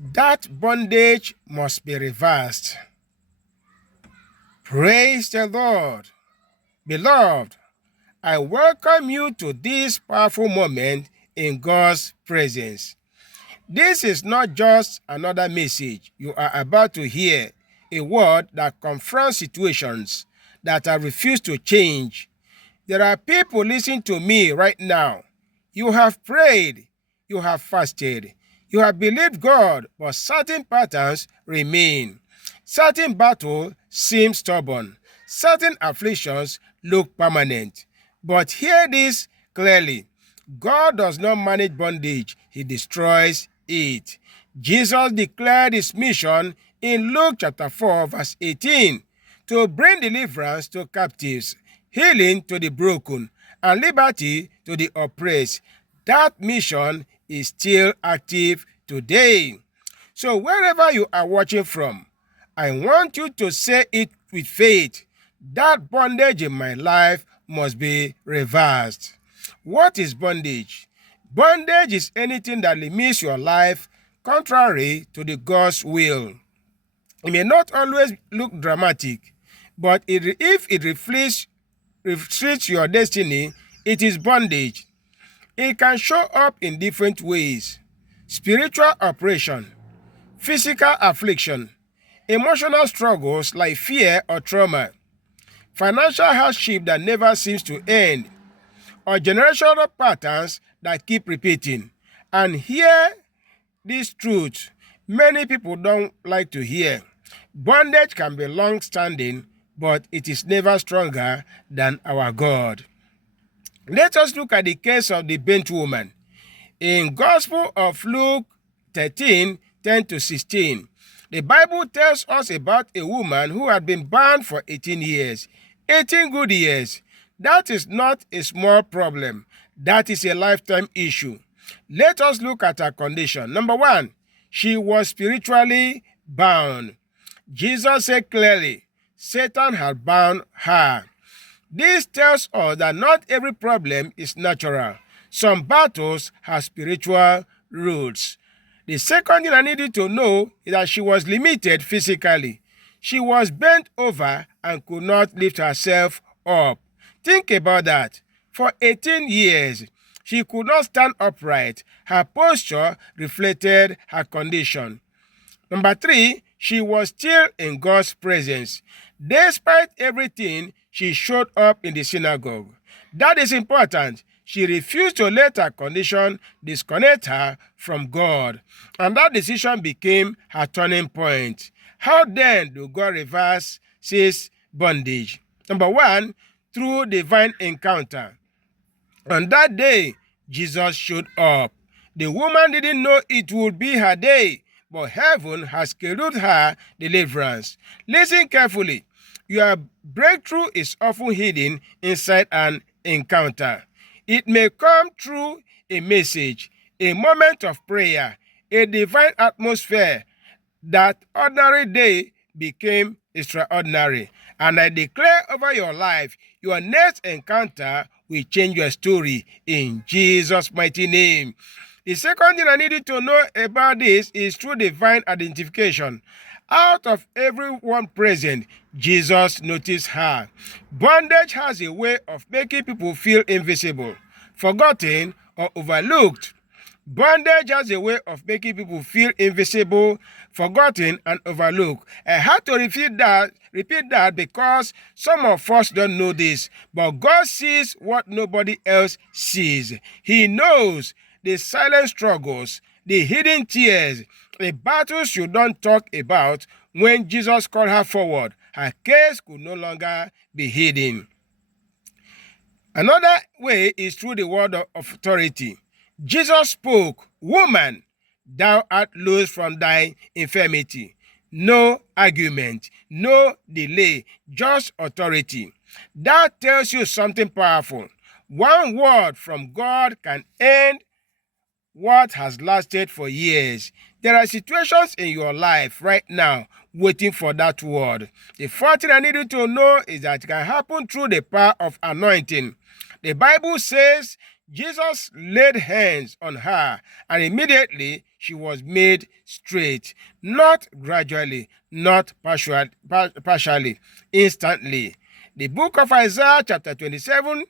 That bondage must be reversed. Praise the Lord. Beloved, I welcome you to this powerful moment in God's presence. This is not just another message you are about to hear, a word that confronts situations that have refused to change. There are people listening to me right now. You have prayed, you have fasted, you have believed God, but certain patterns remain. Certain battles seem stubborn. Certain afflictions look permanent. But hear this clearly. God does not manage bondage, He destroys it. Jesus declared His mission in Luke chapter 4, verse 18, to bring deliverance to captives, healing to the broken, and liberty to the oppressed. That mission is still active today. So wherever you are watching from, I want you to say it with faith. That bondage in my life must be reversed. What is bondage? Bondage is anything that limits your life contrary to the God's will. It may not always look dramatic, but if it restricts your destiny, it is bondage. It can show up in different ways: spiritual oppression, physical affliction, emotional struggles like fear or trauma, financial hardship that never seems to end, or generational patterns that keep repeating. And hear this truth many people don't like to hear. Bondage can be long standing, but it is never stronger than our God. Let us look at the case of the bent woman. In Gospel of Luke 13:10-16, the Bible tells us about a woman who had been bound for 18 years. 18 good years. That is not a small problem. That is a lifetime issue. Let us look at her condition. Number one, she was spiritually bound. Jesus said clearly, Satan had bound her. This tells us that not every problem is natural. Some battles have spiritual roots. The second thing I needed to know is that she was limited physically. She was bent over and could not lift herself up. Think about that. For 18 years, she could not stand upright. Her posture reflected her condition. Number three, she was still in God's presence. Despite everything, she showed up in the synagogue. That is important. She refused to let her condition disconnect her from God. And that decision became her turning point. How then do God reverse this bondage? Number one, through divine encounter. On that day, Jesus showed up. The woman didn't know it would be her day, but heaven has scheduled her deliverance. Listen carefully. Your breakthrough is often hidden inside an encounter. It may come through a message, a moment of prayer, a divine atmosphere. That ordinary day became extraordinary. And I declare over your life, your next encounter will change your story in Jesus' mighty name. The second thing I need you to know about this is through divine identification. Out of everyone present, Jesus noticed her. Bondage has a way of making people feel invisible, forgotten, or overlooked. Bondage has a way of making people feel invisible, forgotten, and overlooked. I had to repeat that because some of us don't know this, but God sees what nobody else sees. He knows the silent struggles, the hidden tears, the battles you don't talk about. When Jesus called her forward, her case could no longer be hidden. Another way is through the word of authority. Jesus spoke, "Woman, thou art loosed from thy infirmity." No argument, no delay, just authority. That tells you something powerful. One word from God can end what has lasted for years. There are situations in your life right now waiting for that word. The fourth thing I need you to know is that it can happen through the power of anointing. The Bible says Jesus laid hands on her, and immediately she was made straight, not gradually, not partially, instantly. The book of Isaiah, chapter 27,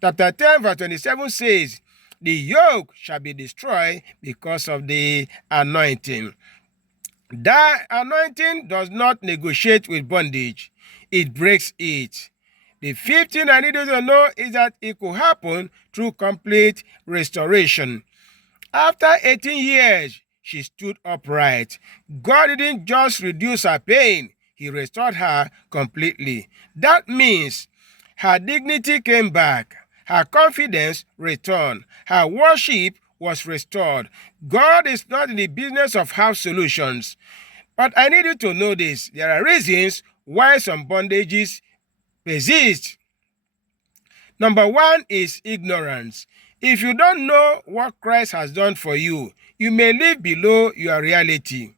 chapter 10, verse 27 says, the yoke shall be destroyed because of the anointing. That anointing does not negotiate with bondage, it breaks it. The fifth thing I need you to know is that it could happen through complete restoration. After 18 years, she stood upright. God didn't just reduce her pain, He restored her completely. That means her dignity came back, her confidence returned, her worship was restored. God is not in the business of half solutions. But I need you to know this. There are reasons why some bondages persist. Number one is ignorance. If you don't know what Christ has done for you, you may live below your reality.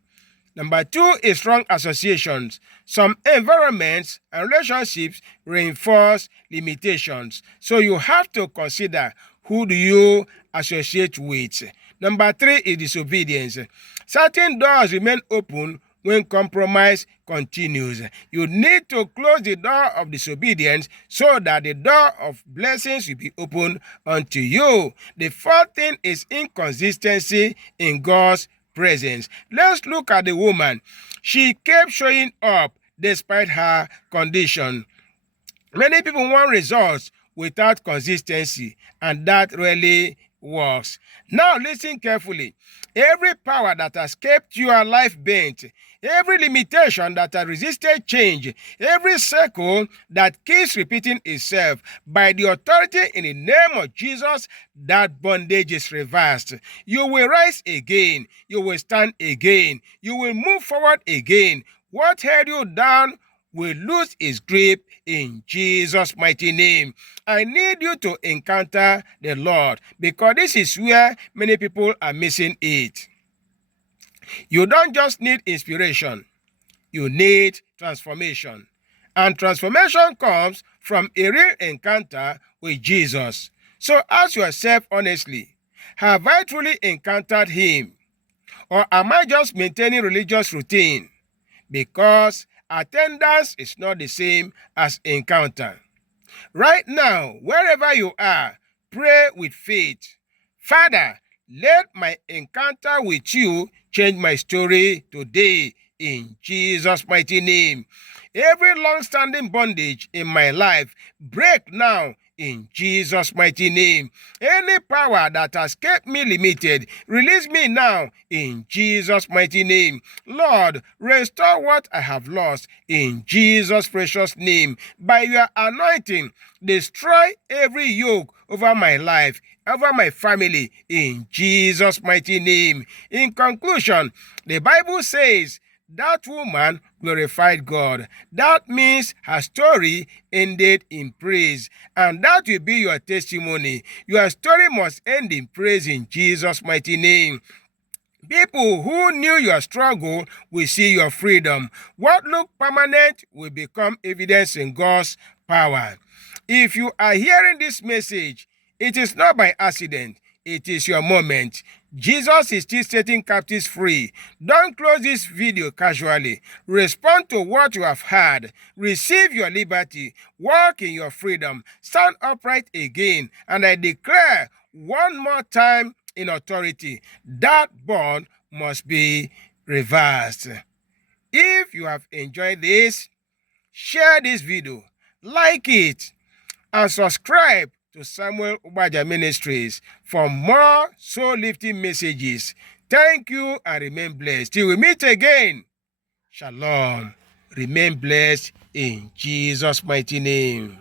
Number two is wrong associations. Some environments and relationships reinforce limitations. So you have to consider, who do you associate with? Number three is disobedience. Certain doors remain open when compromise continues. You need to close the door of disobedience so that the door of blessings will be opened unto you. The fourth thing is inconsistency in God's presence. Let's look at the woman. She kept showing up despite her condition. Many people want results without consistency, and that really works. Now listen carefully. Every power that has kept your life bent, every limitation that has resisted change, every circle that keeps repeating itself, by the authority in the name of Jesus, that bondage is reversed. You will rise again. You will stand again. You will move forward again. What held you down will lose its grip in Jesus' mighty name. I need you to encounter the Lord, because this is where many people are missing it. You don't just need inspiration, you need transformation. And transformation comes from a real encounter with Jesus. So ask yourself honestly, have I truly encountered Him? Or am I just maintaining religious routine? Because attendance is not the same as encounter. Right now, wherever you are, pray with faith. Father, let my encounter with you change my story today in Jesus' mighty name. Every long-standing bondage in my life, break now in Jesus' mighty name. Any power that has kept me limited, release me now in Jesus' mighty name. Lord, restore what I have lost in Jesus' precious name. By your anointing, destroy every yoke over my life, over my family, in Jesus' mighty name. In conclusion, the Bible says that woman glorified God. That means her story ended in praise, and that will be your testimony. Your story must end in praise in Jesus' mighty name. People who knew your struggle will see your freedom. What looked permanent will become evidence in God's power. If you are hearing this message, it is not by accident. It is your moment. Jesus is still setting captives free. Don't close this video casually. Respond to what you have heard. Receive your liberty. Walk in your freedom. Stand upright again. And I declare one more time in authority, that bond must be reversed. If you have enjoyed this, share this video, like it, and subscribe to Samuel Ubaja Ministries for more soul-lifting messages. Thank you and remain blessed. Till we meet again, shalom. Remain blessed in Jesus' mighty name.